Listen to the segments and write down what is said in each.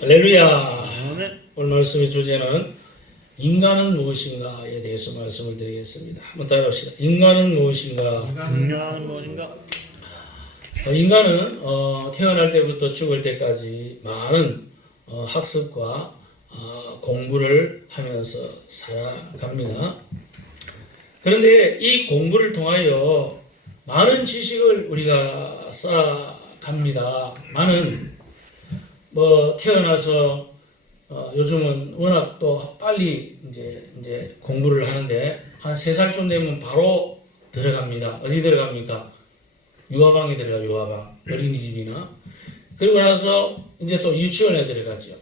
할렐루야. 오늘 말씀의 주제는 인간은 무엇인가에 대해서 말씀을 드리겠습니다. 한번 따라합시다. 인간은 무엇인가? 인간은 무엇인가? 인간은 태어날 때부터 죽을 때까지 많은 학습과 공부를 하면서 살아갑니다. 그런데 이 공부를 통하여 많은 지식을 우리가 쌓아갑니다. 많은 태어나서 요즘은 워낙 또 빨리 이제 공부를 하는데 한 3살쯤 되면 바로 들어갑니다. 어디 들어갑니까? 유아방에 들어가. 유아방, 어린이집이나. 그리고 나서 이제 또 유치원에 들어가죠.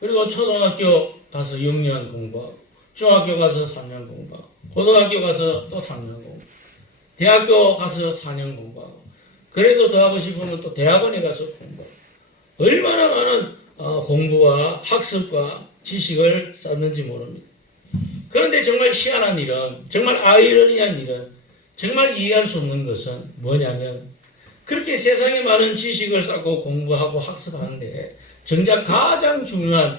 그리고 초등학교 가서 6년 공부하고, 중학교 가서 3년 공부하고, 고등학교 가서 또 3년 공부하고, 대학교 가서 4년 공부하고, 그래도 더 하고 싶으면 또 대학원에 가서 공부하고, 얼마나 많은 공부와 학습과 지식을 쌓는지 모릅니다. 그런데 정말 희한한 일은, 정말 아이러니한 일은, 정말 이해할 수 없는 것은 뭐냐면, 그렇게 세상에 많은 지식을 쌓고 공부하고 학습하는데 정작 가장 중요한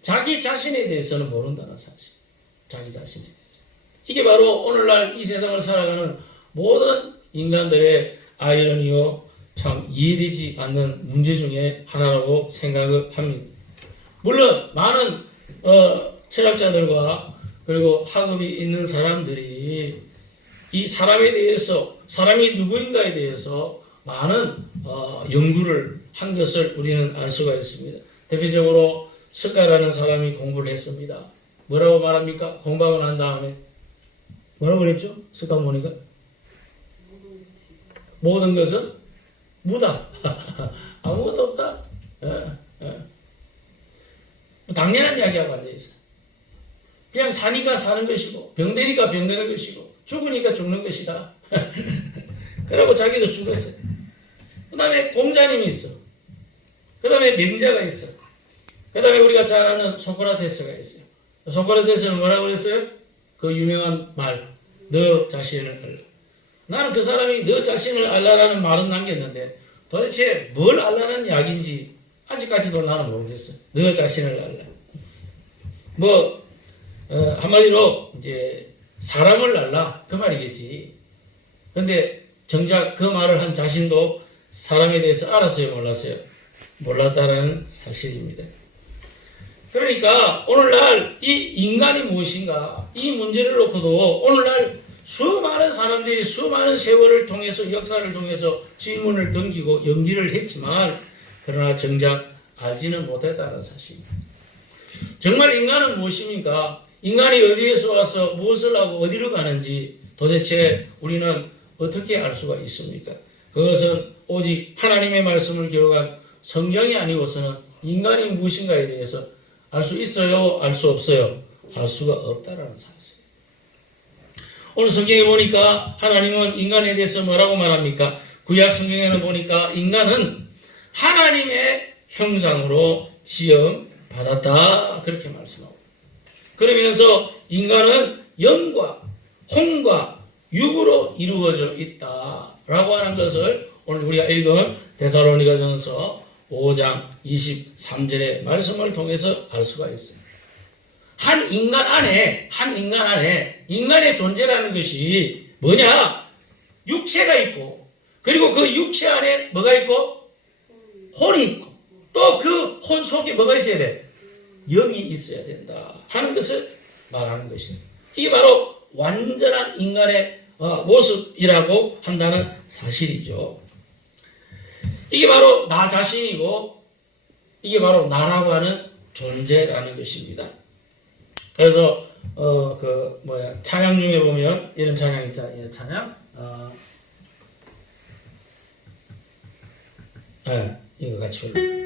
자기 자신에 대해서는 모른다는 사실. 자기 자신에 대해서. 이게 바로 오늘날 이 세상을 살아가는 모든 인간들의 아이러니요, 참 이해되지 않는 문제 중에 하나라고 생각을 합니다. 물론 많은 철학자들과 그리고 학업이 있는 사람들이 이 사람에 대해서, 사람이 누구인가에 대해서 많은 연구를 한 것을 우리는 알 수가 있습니다. 대표적으로 석가라는 사람이 공부를 했습니다. 뭐라고 말합니까? 공부하고 난 다음에 뭐라고 그랬죠? 석가모니가 모든 것은 무다. 아무것도 없다. 당연한 이야기하고 앉아있어요. 그냥 사니까 사는 것이고, 병되니까 병되는 것이고, 죽으니까 죽는 것이다. 그러고 자기도 죽었어요. 그 다음에 공자님이 있어. 그 다음에 명자가 있어. 그 다음에 우리가 잘 아는 소크라테스가 있어요. 소크라테스는 뭐라고 그랬어요? 그 유명한 말, 너 자신을 알라. 나는 그 사람이 너 자신을 알라라는 말은 남겼는데 도대체 뭘 알라는 이야기인지 아직까지도 나는 모르겠어. 너 자신을 알라. 한마디로 이제 사람을 알라 그 말이겠지. 근데 정작 그 말을 한 자신도 사람에 대해서 알았어요, 몰랐어요? 몰랐다라는 사실입니다. 그러니까 오늘날 이 인간이 무엇인가, 이 문제를 놓고도 오늘날 수많은 사람들이 수많은 세월을 통해서, 역사를 통해서 질문을 던지고 연기를 했지만 그러나 정작 알지는 못했다는 사실입니다. 정말 인간은 무엇입니까? 인간이 어디에서 와서 무엇을 하고 어디로 가는지 도대체 우리는 어떻게 알 수가 있습니까? 그것은 오직 하나님의 말씀을 기록한 성경이 아니고서는 인간이 무엇인가에 대해서 알 수 있어요? 알 수 없어요? 알 수가 없다라는 사실. 오늘 성경에 보니까 하나님은 인간에 대해서 뭐라고 말합니까? 구약 성경에는 보니까 인간은 하나님의 형상으로 지음받았다. 그렇게 말씀하고. 그러면서 인간은 영과 혼과 육으로 이루어져 있다라고 하는 것을 오늘 우리가 읽은 데살로니가전서 5장 23절의 말씀을 통해서 알 수가 있어요. 한 인간 안에 인간의 존재라는 것이 뭐냐? 육체가 있고, 그리고 그 육체 안에 뭐가 있고? 혼이 있고, 또 그 혼 속에 뭐가 있어야 돼? 영이 있어야 된다 하는 것을 말하는 것입니다. 이게 바로 완전한 인간의 모습이라고 한다는 사실이죠. 이게 바로 나 자신이고, 이게 바로 나라고 하는 존재라는 것입니다. 그래서 찬양 중에 보면 이런 찬양 있잖아요. 찬양. 이거 같이 불러.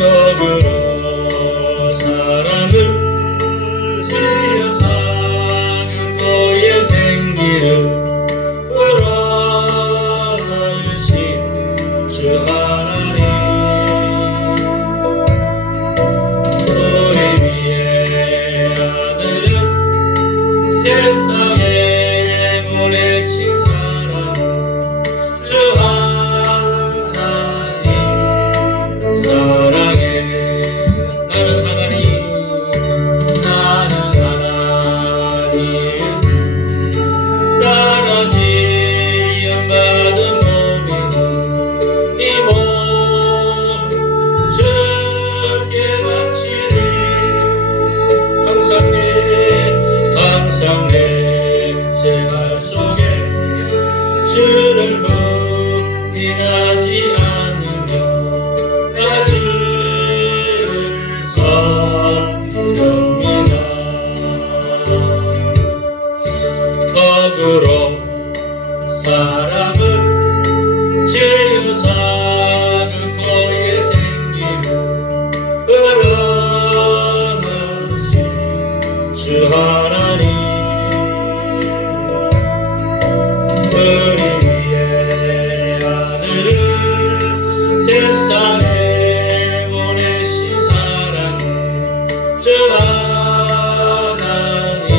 너그러 사람을 살려사 그의 생기를 끌어넣으신 주 하나님 세상에 보내신 사랑이 저 하나님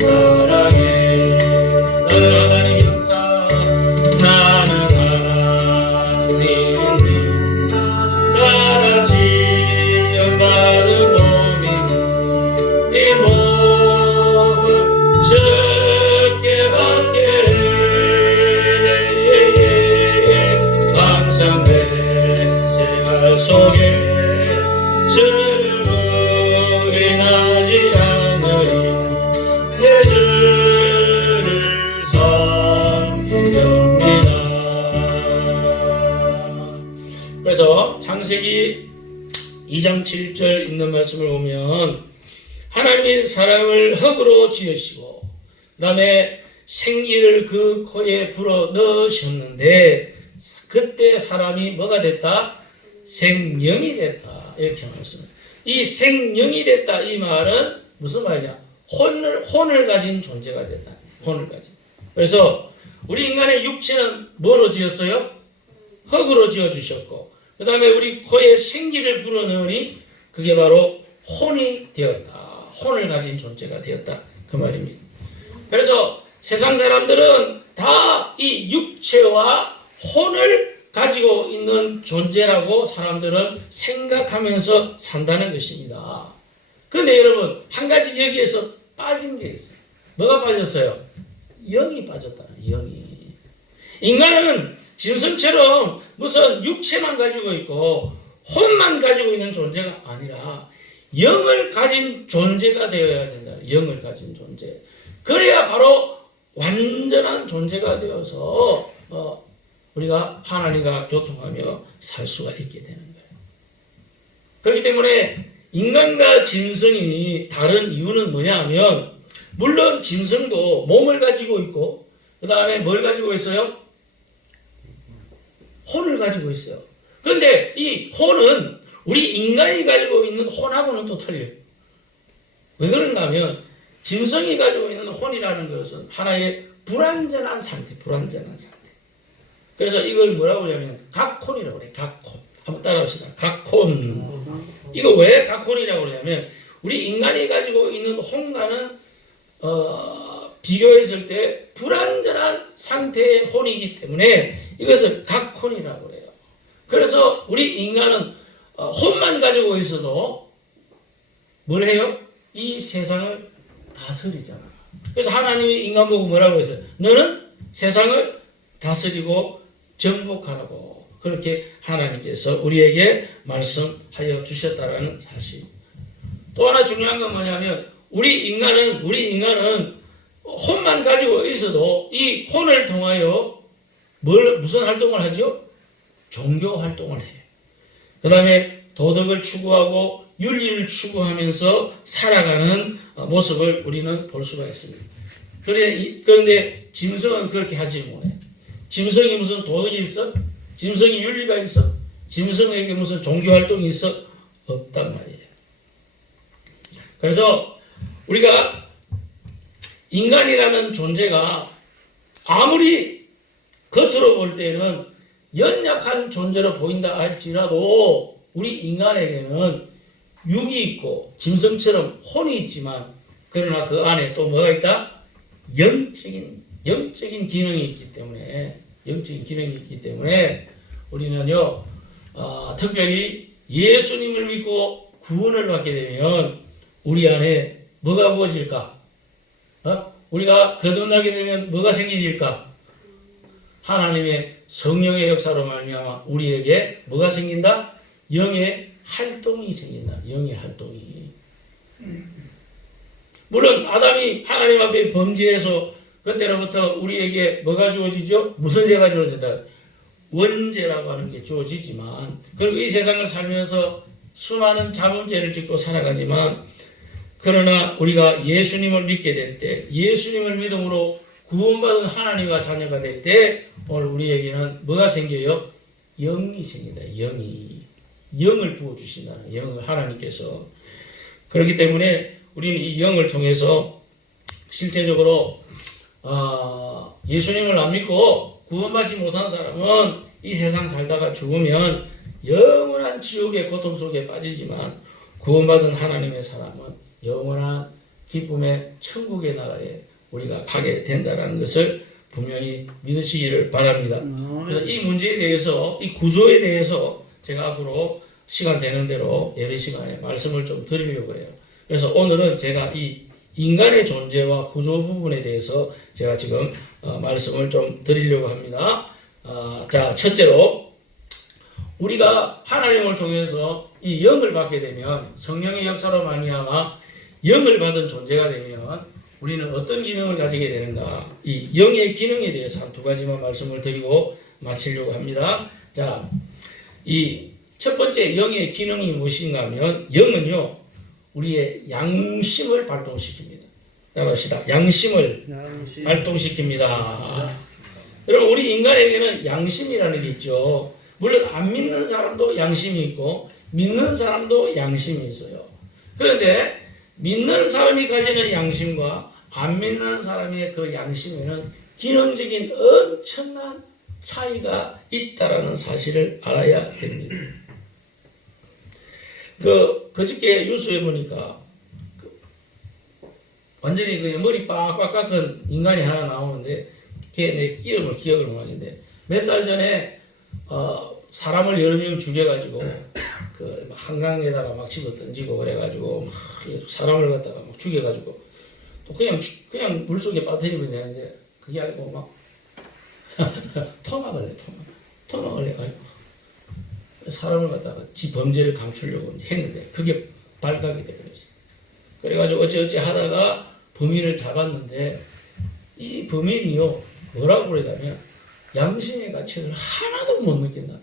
사랑해. 나는 하나님 인사, 나는 하나님 따라 지연받은 몸이고 이 몸을 적게 받게 항상 내 생활 속에 주를 부인하지 않으리 내 주를 섬기렵니다. 그래서 창세기 2장 7절 있는 말씀을 보면 하나님이 사람을 흙으로 지으시고 그 다음에 생기를 그 코에 불어 넣으셨는데 그때 사람이 뭐가 됐다? 생명이 됐다. 이렇게 말씀합니다. 이 생명이 됐다 이 말은 무슨 말이냐? 혼을 가진 존재가 됐다. 혼을 가진. 그래서 우리 인간의 육체는 뭐로 지었어요? 흙으로 지어주셨고 그 다음에 우리 코에 생기를 불어넣으니 그게 바로 혼이 되었다. 혼을 가진 존재가 되었다. 그 말입니다. 그래서 세상 사람들은 다 이 육체와 혼을 가지고 있는 존재라고 사람들은 생각하면서 산다는 것입니다. 그런데 여러분 한 가지 여기에서 빠진 게 있어요. 뭐가 빠졌어요? 영이 빠졌다. 영이. 인간은 짐승처럼 무슨 육체만 가지고 있고 혼만 가지고 있는 존재가 아니라 영을 가진 존재가 되어야 된다. 영을 가진 존재. 그래야 바로 완전한 존재가 되어서 우리가 하나님과 교통하며 살 수가 있게 되는 거예요. 그렇기 때문에 인간과 짐승이 다른 이유는 뭐냐 하면 물론 짐승도 몸을 가지고 있고 그 다음에 뭘 가지고 있어요? 혼을 가지고 있어요. 그런데 이 혼은 우리 인간이 가지고 있는 혼하고는 또 틀려요. 왜 그런가 하면 짐승이 가지고 있는 혼이라는 것은 하나의 불완전한 상태, 불완전한 상태. 그래서 이걸 뭐라고 하냐면 각혼이라고 그래요. 각혼. 한번 따라합시다. 각혼. 이거 왜 각혼이라고 그러냐면 우리 인간이 가지고 있는 혼과는 비교했을 때 불완전한 상태의 혼이기 때문에 이것을 각혼이라고 그래요. 그래서 우리 인간은 혼만 가지고 있어도 뭘 해요? 이 세상을 다스리잖아. 그래서 하나님이 인간 보고 뭐라고 했어요? 너는 세상을 다스리고 정복하라고 그렇게 하나님께서 우리에게 말씀하여 주셨다라는 사실. 또 하나 중요한 건 뭐냐면 우리 인간은 혼만 가지고 있어도 이 혼을 통하여 무슨 활동을 하죠? 종교 활동을 해요. 그 다음에 도덕을 추구하고 윤리를 추구하면서 살아가는 모습을 우리는 볼 수가 있습니다. 그런데 짐승은 그렇게 하지 못해. 짐승이 무슨 도덕이 있어? 짐승이 윤리가 있어? 짐승에게 무슨 종교 활동이 있어? 없단 말이에요. 그래서 우리가 인간이라는 존재가 아무리 겉으로 볼 때는 연약한 존재로 보인다 할지라도 우리 인간에게는 육이 있고 짐승처럼 혼이 있지만 그러나 그 안에 또 뭐가 있다? 영적인 기능이 있기 때문에 우리는요 특별히 예수님을 믿고 구원을 받게 되면 우리 안에 뭐가 부어질까? 우리가 거듭나게 되면 뭐가 생기질까? 하나님의 성령의 역사로 말미암아 우리에게 뭐가 생긴다? 영의 활동이 생긴다. 영의 활동이. 물론 아담이 하나님 앞에 범죄해서 그때로부터 우리에게 뭐가 주어지죠? 무슨 죄가 주어진다? 원죄라고 하는 게 주어지지만 그리고 이 세상을 살면서 수많은 자본죄를 짓고 살아가지만 그러나 우리가 예수님을 믿게 될 때 예수님을 믿음으로 구원받은 하나님과 자녀가 될 때 오늘 우리에게는 뭐가 생겨요? 영이 생긴다. 영을 부어주신다는 영을 하나님께서. 그렇기 때문에 우리는 이 영을 통해서 실제적으로 예수님을 안 믿고 구원받지 못한 사람은 이 세상 살다가 죽으면 영원한 지옥의 고통 속에 빠지지만 구원받은 하나님의 사람은 영원한 기쁨의 천국의 나라에 우리가 가게 된다는 것을 분명히 믿으시기를 바랍니다. 그래서 이 문제에 대해서, 이 구조에 대해서 제가 앞으로 시간 되는 대로 예배 시간에 말씀을 좀 드리려고 해요. 그래서 오늘은 제가 이 인간의 존재와 구조 부분에 대해서 제가 지금 말씀을 좀 드리려고 합니다. 자, 첫째로 우리가 하나님을 통해서 이 영을 받게 되면, 성령의 역사로 말미암아 영을 받은 존재가 되면 우리는 어떤 기능을 가지게 되는가? 이 영의 기능에 대해서 한 두 가지만 말씀을 드리고 마치려고 합니다. 자, 이 첫 번째 영의 기능이 무엇인가 하면, 영은요 우리의 양심을 발동시킵니다. 따라합시다. 양심을 발동시킵니다. 여러분, 우리 인간에게는 양심이라는 게 있죠. 물론 안 믿는 사람도 양심이 있고 믿는 사람도 양심이 있어요. 그런데 믿는 사람이 가지는 양심과 안 믿는 사람의 그 양심에는 기능적인 엄청난 차이가 있다라는 사실을 알아야 됩니다. 그저께 뉴스에 보니까 완전히 그 머리 빡빡 깎은 인간이 하나 나오는데, 걔 내 이름을 기억을 못하겠는데, 몇 달 전에 사람을 여러 명 죽여가지고 그 한강에다가 막 집어 던지고 그래가지고 막 사람을 갖다가 막 죽여가지고 또 그냥 물속에 빠뜨리면 되는데, 그게 아니고 막 토막을 해가지고 사람을 갖다가 지 범죄를 감추려고 했는데 그게 발각이 되버렸어요. 그래가지고 어찌어찌 하다가 범인을 잡았는데, 이 범인이요 뭐라고 그러냐면 양심의 가치를 하나도 못 느낀다.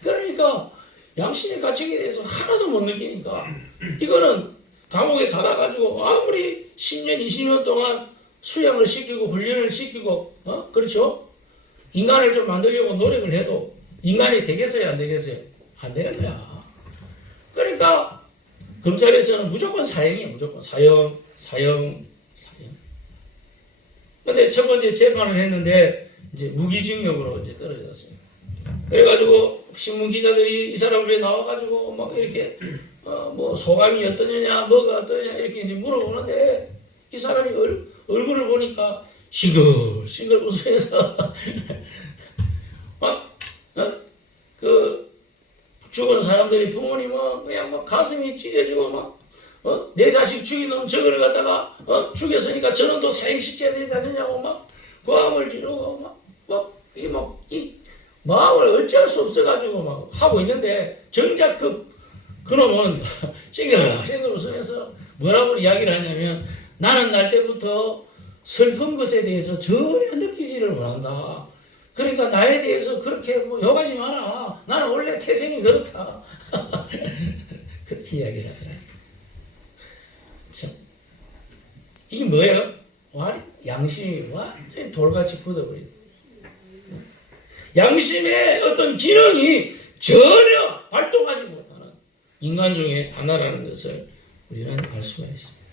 그러니까 양심의 가치에 대해서 하나도 못 느끼니까 이거는 감옥에 가다가지고 아무리 10년 20년 동안 수양을 시키고 훈련을 시키고 그렇죠? 인간을 좀 만들려고 노력을 해도 인간이 되겠어요, 안 되겠어요? 안 되는 거야. 그러니까 검찰에서는 무조건 사형이에요. 무조건 사형. 근데 첫 번째 재판을 했는데 이제 무기징역으로 이제 떨어졌어요. 그래가지고 신문 기자들이 이 사람을 왜 나와가지고 막 이렇게 뭐 소감이 어떠냐, 뭐가 어떠냐 이렇게 이제 물어보는데, 이 사람이 얼굴을 보니까 싱글싱글 웃으면서 그 죽은 사람들이 부모님은 그냥 막 가슴이 찢어지고 막 내 자식 죽인 놈 저거를 갖다가 죽였으니까 저는 또 사형시켜야 되지 않느냐고 막 고함을 지르고 이 마음을 어찌할 수 없어가지고 막 하고 있는데, 정작 그 놈은 쨍글 웃으면서 뭐라고 이야기를 하냐면, 나는 날 때부터 슬픈 것에 대해서 전혀 느끼지를 못한다. 그러니까 나에 대해서 그렇게 뭐 욕하지 마라. 나는 원래 태생이 그렇다. 그렇게 이야기를 하더라고요. 참, 이게 뭐예요? 양심이 완전히 돌같이 굳어버린다. 양심의 어떤 기능이 전혀 발동하지 못하는 인간 중에 하나라는 것을 우리는 알 수가 있습니다.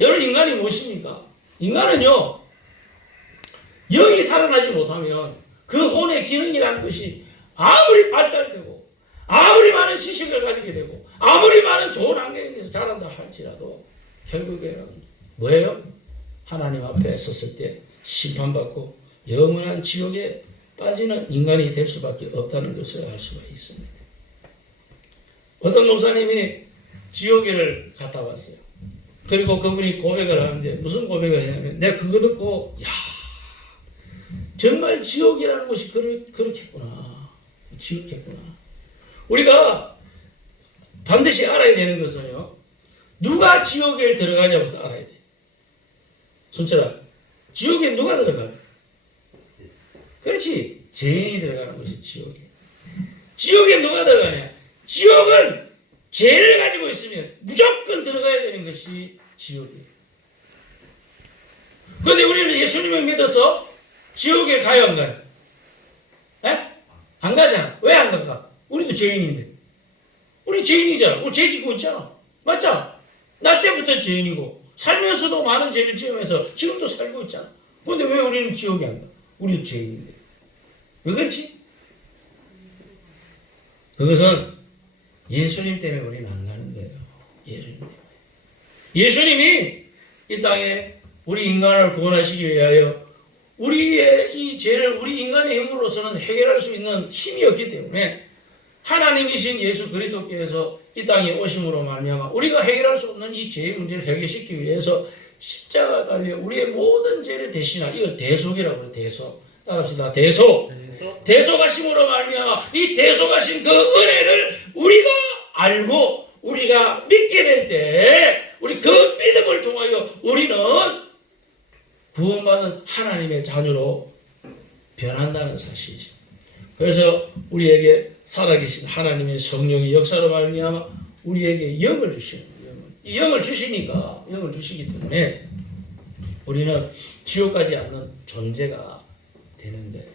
여러분, 인간이 무엇입니까? 인간은요, 영이 살아나지 못하면 그 혼의 기능이라는 것이 아무리 발달되고 아무리 많은 지식을 가지게 되고 아무리 많은 좋은 환경에서 자란다 할지라도 결국에는 뭐예요? 하나님 앞에 섰을 때 심판받고 영원한 지옥에 빠지는 인간이 될 수밖에 없다는 것을 알 수가 있습니다. 어떤 목사님이 지옥에를 갔다 왔어요. 그리고 그분이 고백을 하는데, 무슨 고백을 했냐면, 내가 그거 듣고 정말 지옥이라는 곳이 그렇겠구나. 지옥겠구나. 우리가 반드시 알아야 되는 것은요, 누가 지옥에 들어가냐부터 알아야 돼. 순철아, 지옥에 누가 들어갈까? 그렇지. 죄인이 들어가는 곳이 지옥이에요. 지옥에 누가 들어가냐? 지옥은 죄를 가지고 있으면 무조건 들어가야 되는 것이 지옥이에요. 그런데 우리는 예수님을 믿어서 지옥에 가요, 안 가요? 에? 안 가잖아. 왜 안 가? 우리도 죄인인데. 우리 죄인이잖아. 우리 죄 짓고 있잖아. 맞죠? 날 때부터 죄인이고 살면서도 많은 죄를 지으면서 지금도 살고 있잖아. 근데 왜 우리는 지옥에 안 가? 우리도 죄인인데. 왜 그렇지? 그것은 예수님 때문에 우리는 안 가는 거예요. 예수님 때문에. 예수님이 이 땅에 우리 인간을 구원하시기 위하여 우리의 이 죄를 우리 인간의 힘으로서는 해결할 수 있는 힘이 없기 때문에 하나님이신 예수 그리스도께서 이 땅에 오심으로 말미암아 우리가 해결할 수 없는 이 죄의 문제를 해결시키기 위해서 십자가 달려 우리의 모든 죄를 대신하. 이걸 대속이라고 그래요. 대속. 따라합시다. 대속. 대속하심으로 말미암아 이 대속하신 그 은혜를 우리가 알고 우리가 믿게 될 때 우리 그 믿음을 통하여 우리는 구원받은 하나님의 자녀로 변한다는 사실이죠. 그래서 우리에게 살아계신 하나님의 성령의 역사로 말미암아 우리에게 영을 주시는 거예요. 이 영을 주시니까 영을 주시기 때문에 우리는 지옥 가지 않는 존재가 되는 거예요.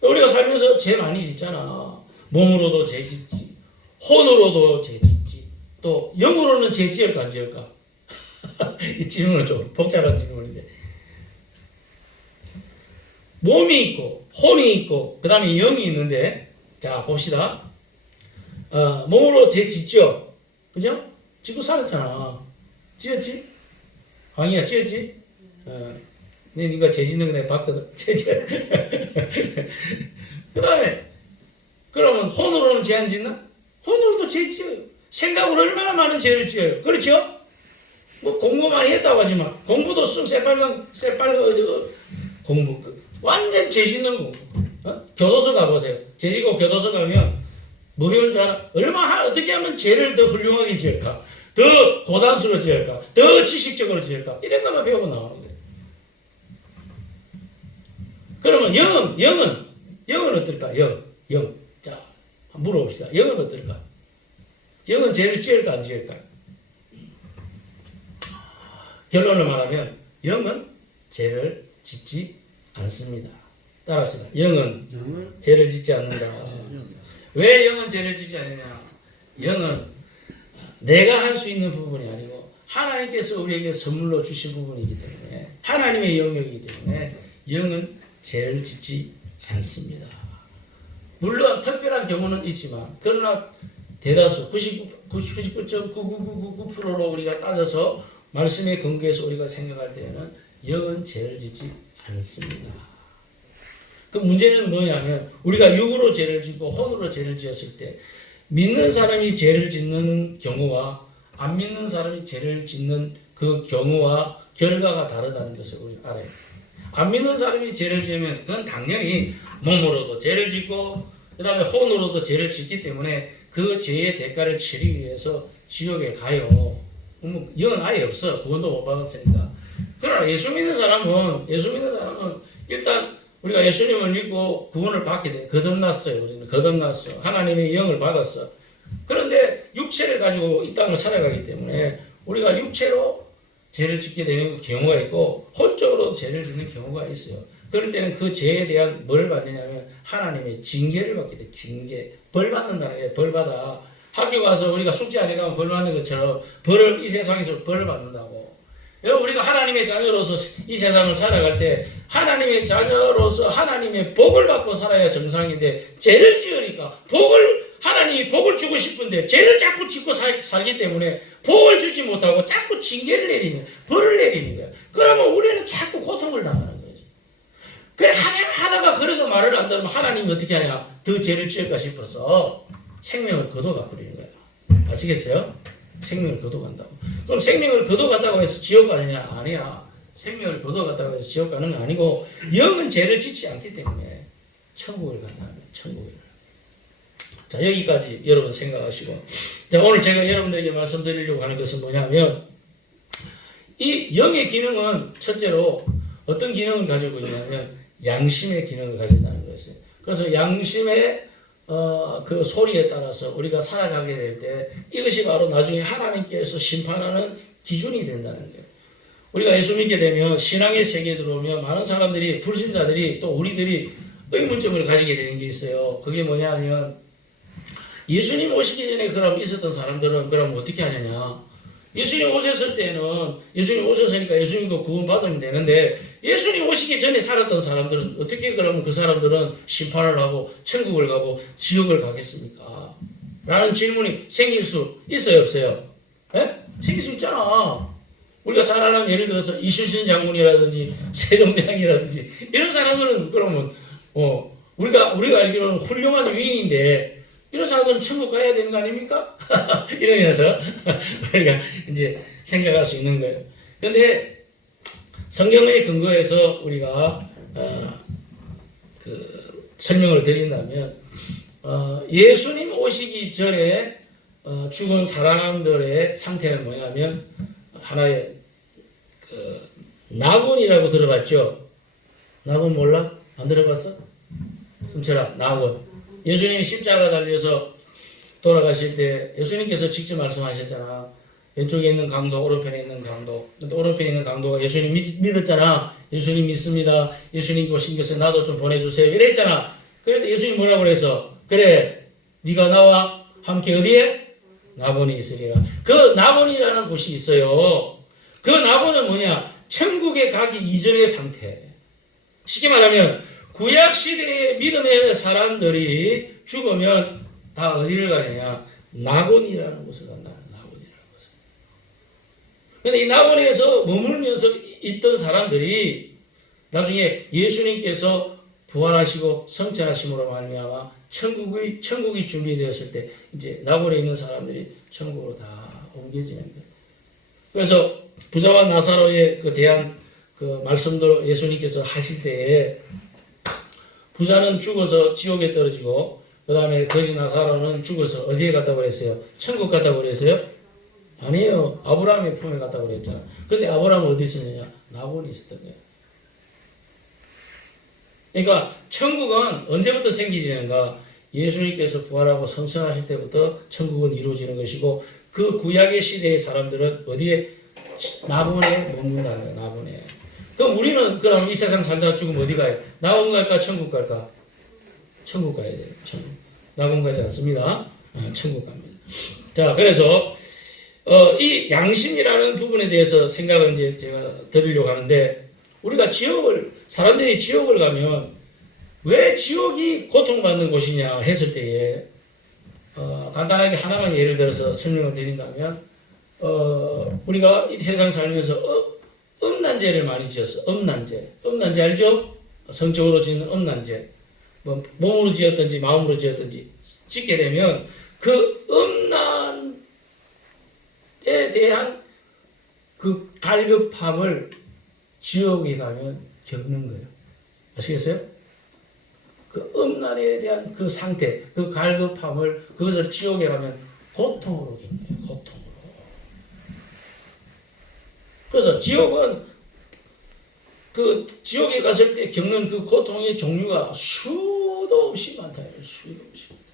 우리가 살면서 죄 많이 짓잖아. 몸으로도 죄 짓지, 혼으로도 죄 짓지, 또 영으로는 죄 지을까 안 지을까? 이 질문은 좀 복잡한 질문인데 몸이 있고 혼이 있고 그 다음에 영이 있는데 자 봅시다. 몸으로 죄 짓죠. 그죠? 짓고 살았잖아. 지었지? 강희야 지었지? 네가 죄 짓는 거 내가 봤거든. 그 다음에 그러면 혼으로는 죄 안 짓나? 혼으로도 죄 지어요. 생각으로 얼마나 많은 죄를 지어요. 그렇죠? 뭐 공부 많이 했다고 하지만 공부도 새빨간 공부 완전 죄 짓는 공부. 교도소 가보세요. 죄 짓고 교도소 가면 뭐 배울 줄 알아? 어떻게 하면 죄를 더 훌륭하게 지을까? 더 고단수로 지을까? 더 지식적으로 지을까? 이런 것만 배우고 나오는 거예요. 그러면 영은 어떨까? 영. 자, 한번 물어봅시다. 영은 어떨까? 영은 죄를 지을까 안 지을까? 결론을 말하면 영은 죄를 짓지 않습니다. 따라합시다. 영은 죄를 짓지 않는다. 왜 영은 죄를 짓지 않느냐? 영은 내가 할 수 있는 부분이 아니고 하나님께서 우리에게 선물로 주신 부분이기 때문에 하나님의 영역이기 때문에 영은 죄를 짓지 않습니다. 물론 특별한 경우는 있지만 그러나 대다수 99.99999%로 우리가 따져서 말씀에 근거해서 우리가 생각할 때에는 영은 죄를 짓지 않습니다. 그 문제는 뭐냐면 우리가 육으로 죄를 짓고 혼으로 죄를 지었을 때 믿는 사람이 죄를 짓는 경우와 안 믿는 사람이 죄를 짓는 그 경우와 결과가 다르다는 것을 우리가 알아야 돼요. 안 믿는 사람이 죄를 지으면 그건 당연히 몸으로도 죄를 짓고 그 다음에 혼으로도 죄를 짓기 때문에 그 죄의 대가를 치르기 위해서 지옥에 가요. 영은 아예 없어. 구원도 못 받았으니까. 그러나 예수 믿는 사람은 일단 우리가 예수님을 믿고 구원을 받게 돼. 거듭났어요. 우리는 거듭났어. 하나님의 영을 받았어. 그런데 육체를 가지고 이 땅을 살아가기 때문에 우리가 육체로 죄를 짓게 되는 경우가 있고 혼적으로도 죄를 짓는 경우가 있어요. 그럴 때는 그 죄에 대한 뭘 받느냐면 하나님의 징계를 받게 돼. 징계. 벌 받는다는 게 벌 받아. 학교 가서 우리가 숙제 안 해가면 벌 받는 것처럼 벌을 이 세상에서 벌을 받는다고. 여러분 우리가 하나님의 자녀로서 이 세상을 살아갈 때 하나님의 자녀로서 하나님의 복을 받고 살아야 정상인데 죄를 지으니까 하나님이 복을 주고 싶은데 죄를 자꾸 짓고 살기 때문에 복을 주지 못하고 자꾸 징계를 내리는 벌을 내리는 거야. 그러면 우리는 자꾸 고통을 당하는 거죠. 그래 하다가 그래도 말을 안 들으면 하나님이 어떻게 하냐? 더 죄를 지을까 싶어서 생명을 거둬가 버리는 거야. 아시겠어요? 생명을 거둬간다고. 그럼 생명을 거둬간다고 해서 지옥 가느냐? 아니야. 생명을 거둬간다고 해서 지옥 가는 건 아니고 영은 죄를 짓지 않기 때문에 천국을 간다는 거예요. 천국을. 자, 여기까지 여러분 생각하시고. 자, 오늘 제가 여러분들에게 말씀드리려고 하는 것은 뭐냐면 이 영의 기능은 첫째로 어떤 기능을 가지고 있냐면 양심의 기능을 가진다는 것이에요. 그래서 양심의 그 소리에 따라서 우리가 살아가게 될 때 이것이 바로 나중에 하나님께서 심판하는 기준이 된다는 거예요. 우리가 예수 믿게 되면 신앙의 세계에 들어오면 많은 사람들이 불신자들이 또 우리들이 의문점을 가지게 되는 게 있어요. 그게 뭐냐면 예수님 오시기 전에 그럼 있었던 사람들은 그럼 어떻게 하느냐? 예수님 오셨을 때는 예수님 오셨으니까 예수님도 구원 받으면 되는데 예수님 오시기 전에 살았던 사람들은 어떻게 그러면 그 사람들은 심판을 하고 천국을 가고 지옥을 가겠습니까? 라는 질문이 생길 수 있어요, 없어요? 예? 생길 수 있잖아. 우리가 잘 아는 예를 들어서 이순신 장군이라든지 세종대왕이라든지 이런 사람들은 그러면 우리가 알기로는 훌륭한 위인인데 이런 사람들은 천국 가야 되는 거 아닙니까? 이러면서 우리가 이제 생각할 수 있는 거예요. 그런데 성경의 근거에서 우리가 설명을 드린다면 예수님 오시기 전에 죽은 사람들의 상태는 뭐냐면 하나의 낙원이라고 들어봤죠? 낙원 몰라? 안 들어봤어? 숨쳐라. 낙원. 예수님이 십자가 달려서 돌아가실 때 예수님께서 직접 말씀하셨잖아. 왼쪽에 있는 강도, 오른편에 있는 강도. 근데 오른편에 있는 강도가 예수님 믿었잖아. 예수님 믿습니다. 예수님 오신께서 나도 좀 보내주세요. 이랬잖아. 그래서 예수님 뭐라고 그래서? 그래, 네가 나와 함께 어디에? 낙원에 있으리라. 그 낙원이라는 곳이 있어요. 그 낙원은 뭐냐? 천국에 가기 이전의 상태. 쉽게 말하면 구약 시대의 믿음의 사람들이 죽으면 다 어디를 가느냐? 낙원이라는 곳을 간다. 낙원이라는 곳을. 근데 이 낙원에서 머물면서 있던 사람들이 나중에 예수님께서 부활하시고 성천하심으로 말미암아 천국이 준비되었을 때 이제 낙원에 있는 사람들이 천국으로 다 옮겨지는 거예요. 그래서 부자와 나사로에 대한 말씀도 예수님께서 하실 때에 부자는 죽어서 지옥에 떨어지고 그 다음에 거지 나사로는 죽어서 어디에 갔다고 그랬어요? 천국 갔다고 그랬어요? 아니에요. 아브라함의 품에 갔다고 그랬잖아. 근데 아브라함은 어디 있었느냐? 낙원에 있었던 거예요. 그러니까 천국은 언제부터 생기지는가? 예수님께서 부활하고 성천하실 때부터 천국은 이루어지는 것이고 그 구약의 시대의 사람들은 어디에? 낙원에 머문다는 거예요. 낙원에. 그럼 우리는 그럼 이 세상 살다가 죽으면 어디 가요? 낙원 갈까? 천국 갈까? 천국 가야 돼요. 천국. 낙원 가지 않습니다. 천국 갑니다. 자, 그래서 이 양심이라는 부분에 대해서 생각을 이제 제가 드리려고 하는데 우리가 사람들이 지옥을 가면 왜 지옥이 고통받는 곳이냐 했을 때에 간단하게 하나만 예를 들어서 설명을 드린다면 우리가 이 세상 살면서 음란죄를 많이 지었어. 음란죄 알죠? 성적으로 짓는 음란죄. 뭐 몸으로 지었든지 마음으로 지었든지 짓게 되면 그 음란에 대한 그 갈급함을 지옥에 가면 겪는 거예요. 아시겠어요? 그 음란에 대한 그 상태, 그 갈급함을 그것을 지옥에 가면 고통으로 겪는 거예요. 고통으로. 그래서 지옥에 갔을 때 겪는 그 고통의 종류가 수도 없이 많다. 수도 없이 많다.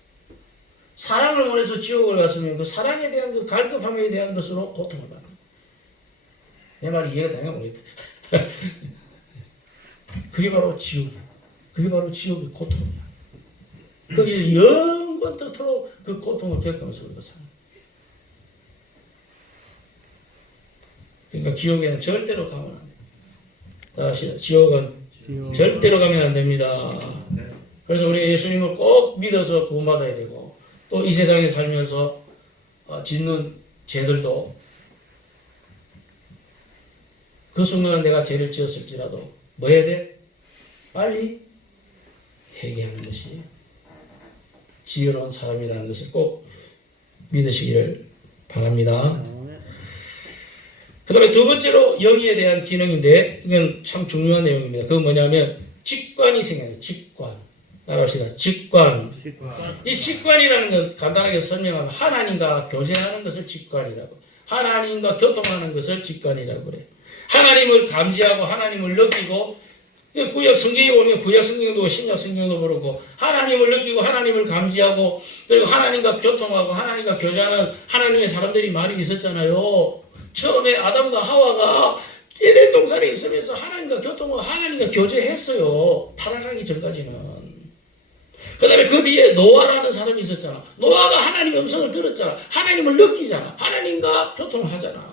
사랑을 원해서 지옥을 갔으면 그 사랑에 대한 그 갈급함에 대한 것으로 고통을 받는 거예요. 내 말이 이해가 되냐 모르겠다. 그게 바로 지옥이야. 그게 바로 지옥의 고통이야. 거기서 영원토록 그 고통을 겪으면서 우리가 사는 거야. 그러니까 지옥에는 절대로 가면 안 돼. 따라하시죠. 지옥은 절대로 가면 안 됩니다. 그래서 우리 예수님을 꼭 믿어서 구원받아야 되고 또 이 세상에 살면서 짓는 죄들도 그 순간은 내가 죄를 지었을지라도 뭐 해야 돼? 빨리 회개하는 것이 지혜로운 사람이라는 것을 꼭 믿으시기를 바랍니다. 그 다음에 두 번째로 영에 대한 기능인데 이건 참 중요한 내용입니다. 그건 뭐냐면 직관이 생겨요. 직관. 따라합시다. 직관. 이 직관이라는 건 간단하게 설명하면 하나님과 교제하는 것을 직관이라고. 하나님과 교통하는 것을 직관이라고 그래요. 하나님을 감지하고 하나님을 느끼고 구약 성경에 보면 구약 성경도 신약 성경도 그렇고 하나님을 느끼고 하나님을 감지하고 그리고 하나님과 교통하고 하나님과 교제하는 하나님의 사람들이 많이 있었잖아요. 처음에 아담과 하와가 에덴 동산에 있으면서 하나님과 교통하고 하나님과 교제했어요. 타락하기 전까지는. 그 다음에 그 뒤에 노아라는 사람이 있었잖아. 노아가 하나님의 음성을 들었잖아. 하나님을 느끼잖아. 하나님과 교통하잖아.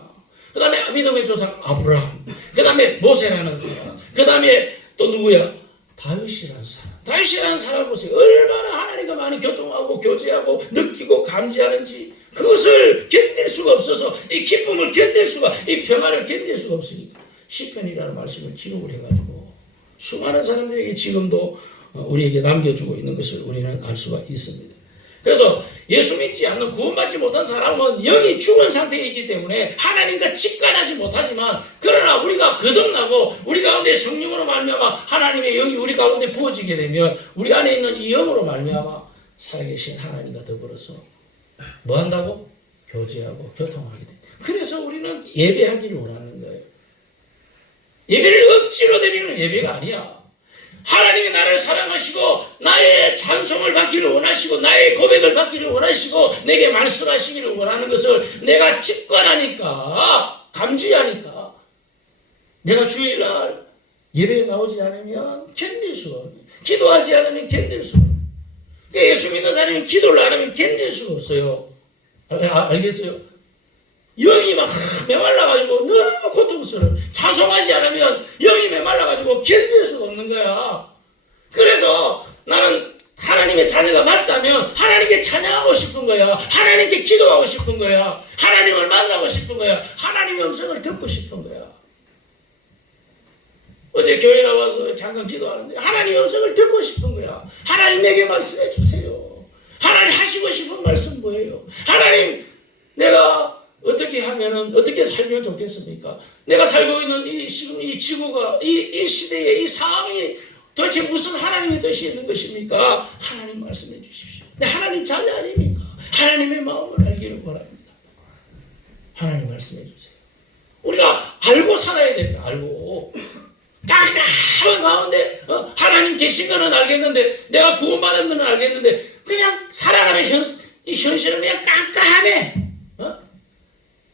그 다음에 믿음의 조상 아브라함, 그 다음에 모세라는 사람, 그 다음에 또 누구야? 다윗이라는 사람. 다윗이라는 사람 보세요. 얼마나 하나님과 많이 교통하고 교제하고 느끼고 감지하는지 그것을 견딜 수가 없어서 이 기쁨을 견딜 수가, 이 평안을 견딜 수가 없으니까 시편이라는 말씀을 기록을 해가지고 수많은 사람들에게 지금도 우리에게 남겨주고 있는 것을 우리는 알 수가 있습니다. 그래서 예수 믿지 않는 구원받지 못한 사람은 영이 죽은 상태에 있기 때문에 하나님과 직관하지 못하지만, 그러나 우리가 거듭나고 우리 가운데 성령으로 말미암아 하나님의 영이 우리 가운데 부어지게 되면 우리 안에 있는 이 영으로 말미암아 살아계신 하나님과 더불어서 뭐 한다고? 교제하고 교통하게 돼. 그래서 우리는 예배하기를 원하는 거예요. 예배를 억지로 드리는 예배가 아니야. 하나님이 나를 사랑하시고 나의 찬송을 받기를 원하시고 나의 고백을 받기를 원하시고 내게 말씀하시기를 원하는 것을 내가 직관하니까, 감지하니까 내가 주일날 예배에 나오지 않으면 견딜 수가 없어요. 기도하지 않으면 견딜 수가 없어요. 그러니까 예수 믿는 사람이 기도를 안 하면 견딜 수가 없어요. 알겠어요? 영이 막 메말라가지고 너무 고통스러워. 찬송하지 않으면 영이 메말라가지고 견딜 수가 없는 거야. 그래서 나는 하나님의 자녀가 맞다면 하나님께 찬양하고 싶은 거야. 하나님께 기도하고 싶은 거야. 하나님을 만나고 싶은 거야. 하나님의 음성을 듣고 싶은 거야. 어제 교회 나와서 잠깐 기도하는데 하나님의 음성을 듣고 싶은 거야. 하나님 내게 말씀해 주세요. 하나님 하시고 싶은 말씀 뭐예요? 하나님, 내가 어떻게 하면은, 어떻게 살면 좋겠습니까? 내가 살고 있는 지금 이 지구가, 이 시대의 이 상황이 도대체 무슨 하나님의 뜻이 있는 것입니까? 하나님 말씀해 주십시오. 내 하나님 자녀 아닙니까? 하나님의 마음을 알기를 원합니다. 하나님 말씀해 주세요. 우리가 알고 살아야 될까? 알고. 깜깜한 가운데 하나님 계신 거는 알겠는데, 내가 구원받은 거는 알겠는데, 그냥 살아가는 이 현실은 그냥 깜깜하네.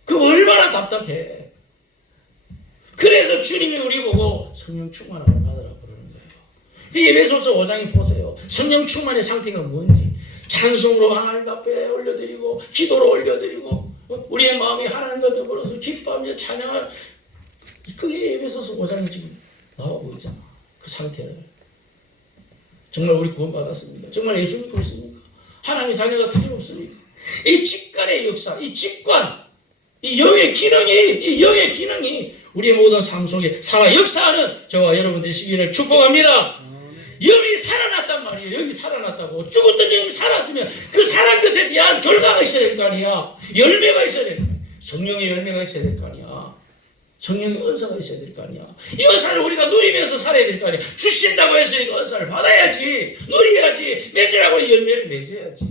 그 얼마나 답답해. 그래서 주님이 우리 보고 성령 충만을 받으라고 그러는 거예요. 그 에베소서 5장에 보세요. 성령 충만의 상태가 뭔지. 찬송으로 하나님 앞에 올려드리고 기도로 올려드리고 우리의 마음이 하나님과 더불어서 기뻐하며 찬양할, 그게 에베소서 5장에 지금 나오고 있잖아. 그 상태를. 정말 우리 구원받았습니까? 정말 예수 믿고 있습니까? 하나님의 자녀가 틀림없습니까? 이 직관의 역사, 이 직관, 이 영의 기능이 우리의 모든 삶 속에 살아 역사하는 저와 여러분 되시기를 축복합니다. 영이 살아났단 말이에요. 영이 살아났다고. 죽었던 영이 살았으면 그 살한 것에 대한 결과가 있어야 될 거 아니야. 열매가 있어야 될 거 아니야. 성령의 열매가 있어야 될 거 아니야. 성령의 은사가 있어야 될 거 아니야. 이 은사를 우리가 누리면서 살아야 될 거 아니야. 주신다고 해서 이 은사를 받아야지. 누려야지. 맺으라고 열매를 맺어야지.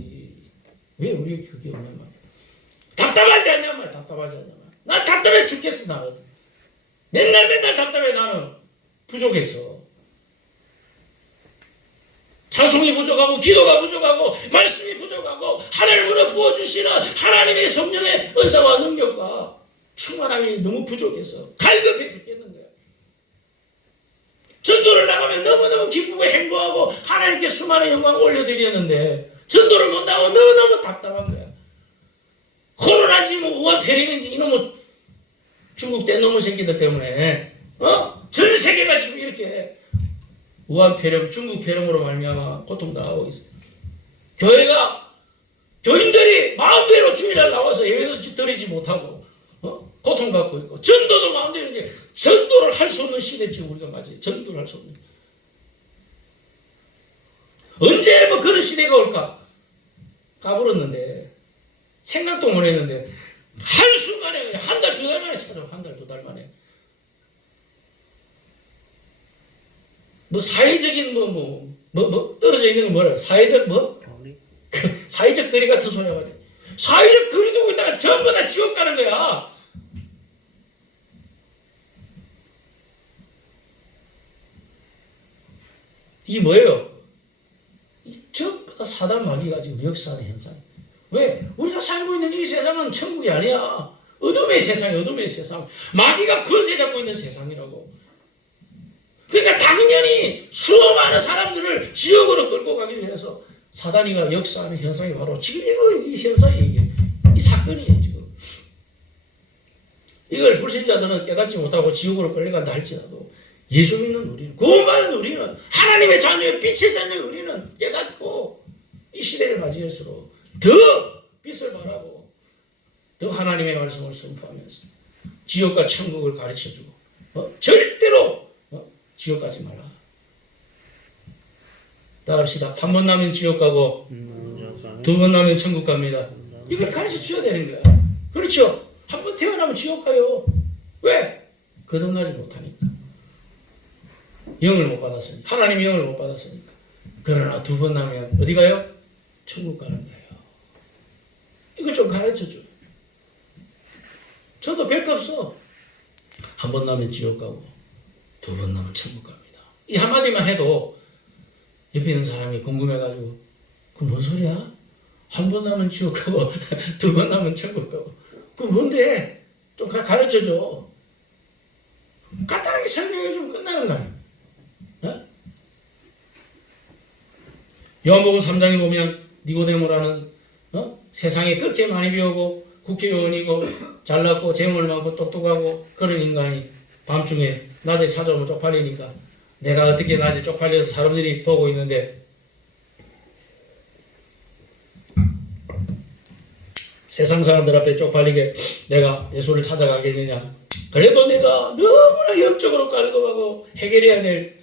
왜 우리에게 그게 없냐 말이야. 답답하지 않냐 말이야. 답답하지 않냐 말이야. 난 답답해 죽겠어. 나는 맨날 답답해. 나는 부족해서 찬송이 부족하고 기도가 부족하고 말씀이 부족하고 하늘문을 부어주시는 하나님의 성령의 은사와 능력과 충만함이 너무 부족해서 갈급해 죽겠는 거야. 전도를 나가면 너무너무 기쁘고 행복하고 하나님께 수많은 영광을 올려드렸는데 전도를 못 나가고 너무너무 답답한 거야. 코로나지 뭐 우한폐렴인지 이놈의 중국 떼놈의 새끼들 때문에 전 세계가 지금 이렇게 우한폐렴, 중국폐렴으로 말미암아 고통당하고 있어요. 교인들이 마음대로 주일날 나와서 예배도 드리지 못하고 고통받고 있고, 전도도 마음대로 이제 전도를 할 수 없는 시대에 지금 우리가 맞아요. 전도를 할 수 없는. 언제 뭐 그런 시대가 올까? 까불었는데 생각도 못 했는데 한순간에 그냥 한 달, 두 달 만에 찾아와. 한 달, 두 달 만에. 뭐 사회적인 뭐 떨어져 있는 건 뭐라? 사회적 사회적 거리 같은 소리 하거든. 사회적 거리 두고 있다가 전부 다 지옥 가는 거야. 이게 뭐예요? 이 전부 다 사단 마귀가 지금 역사하는 현상. 왜? 우리가 살고 있는 이 세상은 천국이 아니야. 어둠의 세상이야. 어둠의 세상. 마귀가 권세 잡고 있는 세상이라고. 그러니까 당연히 수많은 사람들을 지옥으로 끌고 가기 위해서 사단이가 역사하는 현상이 바로 지금 이 현상이 이게 이 사건이에요. 지금 이걸 불신자들은 깨닫지 못하고 지옥으로 끌려간다 할지라도 예수 믿는 우리는, 구원받은 우리는, 하나님의 자녀의 빛의 자녀의 우리는 깨닫고 이 시대를 맞이할수록 더 빛을 발하고 더 하나님의 말씀을 선포하면서 지옥과 천국을 가르쳐주고 절대로 지옥 가지 말라. 따라합시다. 한 번 나면 지옥 가고 두 번 나면 천국 갑니다. 이걸 가르쳐 줘야 되는 거야. 그렇죠? 한 번 태어나면 지옥 가요. 왜? 거듭나지 못하니까. 영을 못 받았으니까. 하나님의 영을 못 받았으니까. 그러나 두 번 나면 어디 가요? 천국 가는 거예요. 이걸 좀 가르쳐 줘. 저도 별 거 없어. 한 번 나면 지옥 가고 두 번 나면 천국 갑니다. 이 한마디만 해도 옆에 있는 사람이 궁금해가지고 그 뭔 소리야? 한 번 나면 지옥 가고 두 번 나면 천국 가고 그 뭔데? 좀 가르쳐줘. 간단하게 설명해주면 끝나는 거 아니야. 어? 요한복음 3장에 보면 니고데모라는 세상에 그렇게 많이 배우고 국회의원이고 잘났고 재물 많고 똑똑하고 그런 인간이 밤중에 낮에 찾아오면 쪽팔리니까 내가 어떻게 낮에 쪽팔려서 사람들이 보고 있는데 세상 사람들 앞에 쪽팔리게 내가 예수를 찾아가겠느냐. 그래도 내가 너무나 영적으로 깔끔하고 해결해야 될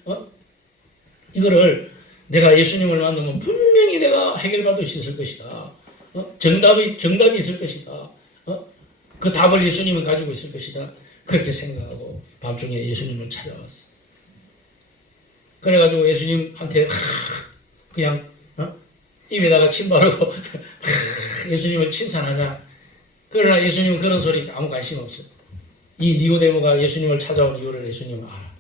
이거를 내가 예수님을 만나면 분명히 내가 해결받을 수 있을 것이다. 정답이 있을 것이다. 그 답을 예수님은 가지고 있을 것이다. 그렇게 생각하고 밤중에 예수님을 찾아왔어. 그래가지고 예수님한테 그냥 입에다가 침 바르고 예수님을 칭찬하자. 그러나 예수님은 그런 소리 아무 관심 없어. 이 니고데모가 예수님을 찾아온 이유를 예수님은 알아.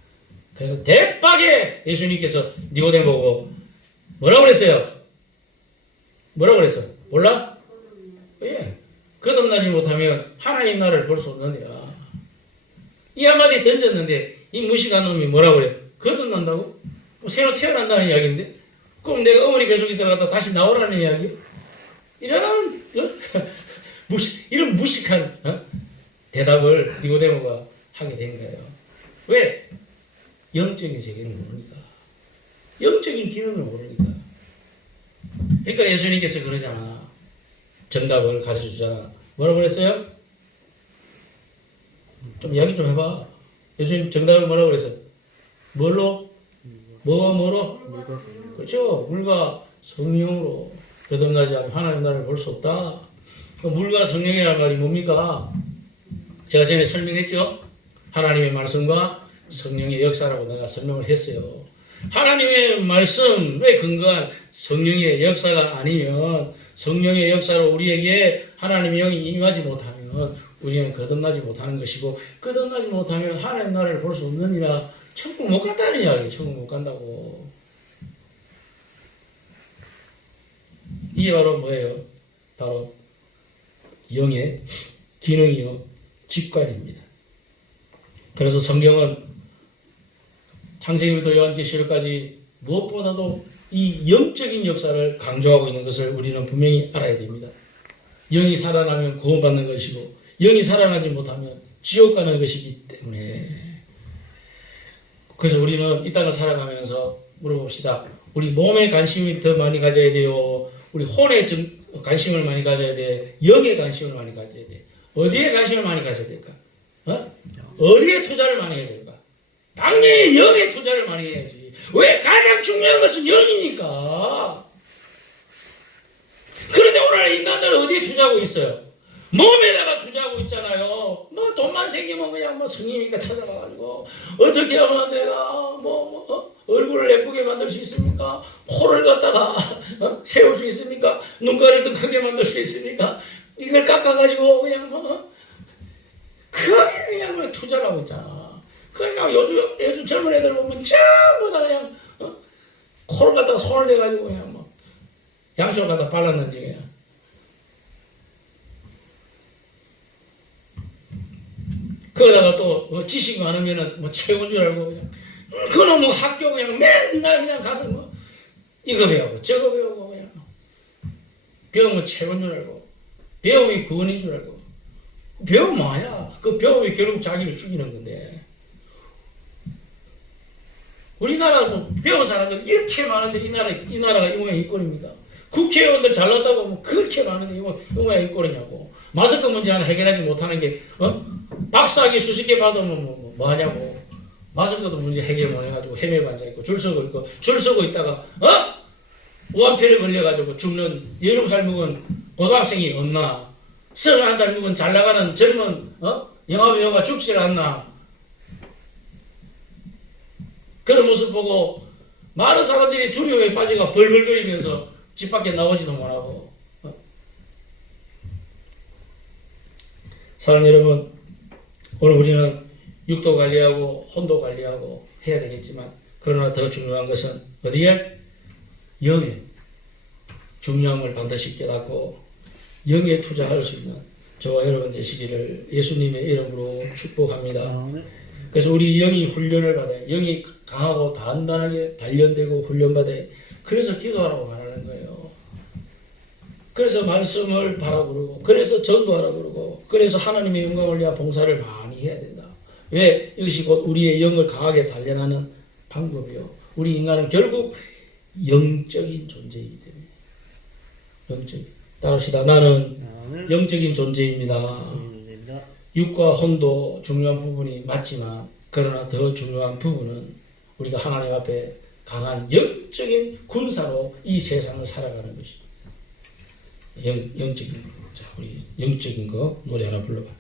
그래서 대박에 예수님께서 니고데모고 뭐라고 그랬어요? 뭐라고 그랬어? 몰라? 예. 거듭나지 못하면 하나님 나라를 볼 수 없느니라. 이 한마디 던졌는데 이 무식한 놈이 뭐라고 그래? 거듭난다고? 뭐 새로 태어난다는 이야기인데? 그럼 내가 어머니 뱃속에 들어갔다 다시 나오라는 이야기? 이런 이런 무식한 대답을 니고데모가 하게 된 거예요. 왜? 영적인 세계를 모르니까. 영적인 기능을 모르니까. 그러니까 예수님께서 그러잖아. 정답을 가르쳐 주잖아. 뭐라고 그랬어요? 좀 이야기 좀 해봐. 예수님 정답을 뭐라고 그랬어요? 뭘로? 뭐와 뭐로? 그렇죠. 물과 성령으로 거듭나지 않으면 하나님 나라를 볼 수 없다. 그 물과 성령이라는 말이 뭡니까? 제가 전에 설명했죠. 하나님의 말씀과 성령의 역사라고 내가 설명을 했어요. 하나님의 말씀에 근거한 성령의 역사가 아니면 성령의 역사로 우리에게 하나님의 영이 임하지 못하면 우리는 거듭나지 못하는 것이고 거듭나지 못하면 하나님 나라를 볼 수 없느니라. 천국 못 간다는 이야기예요. 천국 못 간다고. 이게 바로 뭐예요? 바로 영의 기능이요 직관입니다. 그래서 성경은 창세기부터 요한계시록까지 무엇보다도 이 영적인 역사를 강조하고 있는 것을 우리는 분명히 알아야 됩니다. 영이 살아나면 구원받는 것이고 영이 살아나지 못하면 지옥 가는 것이기 때문에 그래서 우리는 이 땅을 살아가면서 물어봅시다. 우리 몸에 관심이 더 많이 가져야 돼요? 우리 혼에 관심을 많이 가져야 돼? 영에 관심을 많이 가져야 돼? 어디에 관심을 많이 가져야 될까? 어디에 투자를 많이 해야 될까? 당연히 영에 투자를 많이 해야지. 왜? 가장 중요한 것은 영이니까. 그런데 오늘 인간들은 어디에 투자하고 있어요? 몸에다가 투자하고 있잖아요. 뭐 돈만 생기면 그냥 뭐 성님이니까 찾아가가지고 어떻게 하면 내가 얼굴을 예쁘게 만들 수 있습니까? 코를 갖다가 세울 수 있습니까? 눈가를 더 크게 만들 수 있습니까? 이걸 깎아가지고 그냥 그게 그냥 뭐 투자를 하고 있잖아. 그러니까 요즘 젊은 애들 보면 전부 다 그냥 코를 갖다가 손을 대가지고 그냥 뭐 양쪽을 갖다 발랐는지 그냥. 거기다가 또 지식 많으면은 뭐 최고인 줄 알고 그냥 그놈 뭐 학교 그냥 맨날 그냥 가서 뭐 이거 배우고 저거 배우고 그냥 배우면 최고인 줄 알고 배움이 구원인 줄 알고 배움 뭐야? 그 배움이 결국 자기를 죽이는 건데. 우리나라 뭐 배운 사람들 이렇게 많은데 이 나라가 이 모양 이 꼴입니까? 국회의원들 잘났다고 하면 그렇게 많은데 이 모양 이 꼴이냐고. 마스크 문제 하나 해결하지 못하는 게 박사학위 수십 개 받으면 뭐 하냐고. 마스크도 문제 해결 못 해가지고 헤매고 앉아있고 줄 서고 있다가 우한폐렴 걸려가지고 죽는 17살 먹은 고등학생이 없나? 31살 먹은 잘 나가는 젊은 영화배우가 죽질 않나? 그런 모습 보고 많은 사람들이 두려움에 빠져가 벌벌거리면서 집 밖에 나오지도 못하고. 사랑하는 여러분, 오늘 우리는 육도 관리하고 혼도 관리하고 해야 되겠지만, 그러나 더 중요한 것은 어디에? 영에 중요함을 반드시 깨닫고 영에 투자할 수 있는 저와 여러분 되시기를 예수님의 이름으로 축복합니다. 그래서 우리 영이 훈련을 받아요. 영이 강하고 단단하게 단련되고 훈련받아요. 그래서 기도하라고 말하는 거예요. 그래서 말씀을 바라고 그러고, 그래서 전도하라고 그러고, 그래서 하나님의 영광을 위한 봉사를 많이 해야 된다. 왜? 이것이 곧 우리의 영을 강하게 단련하는 방법이요. 우리 인간은 결국 영적인 존재이기 때문에. 영적인. 따라합시다. 나는 영적인 존재입니다. 육과 혼도 중요한 부분이 맞지만, 그러나 더 중요한 부분은 우리가 하나님 앞에 강한 영적인 군사로 이 세상을 살아가는 것입니다. 영적인 거. 자, 우리 영적인 거 노래 하나 불러봐.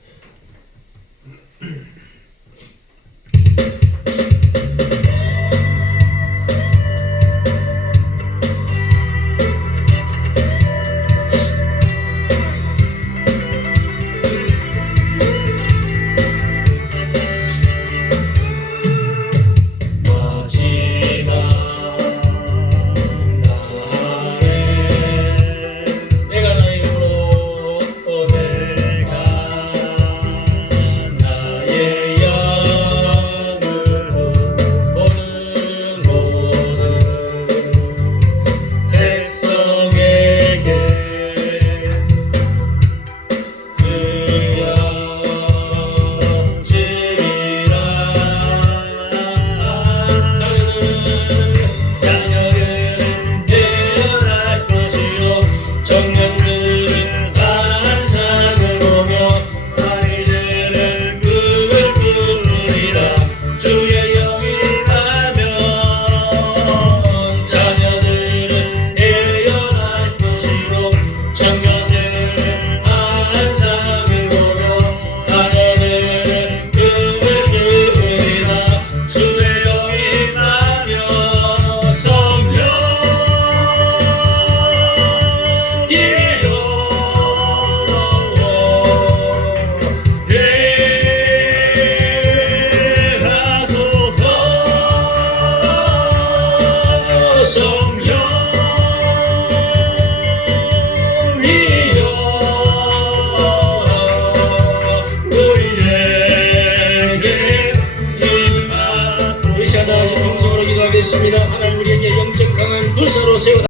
하나님 우리에게 영적 강한 군사로 세워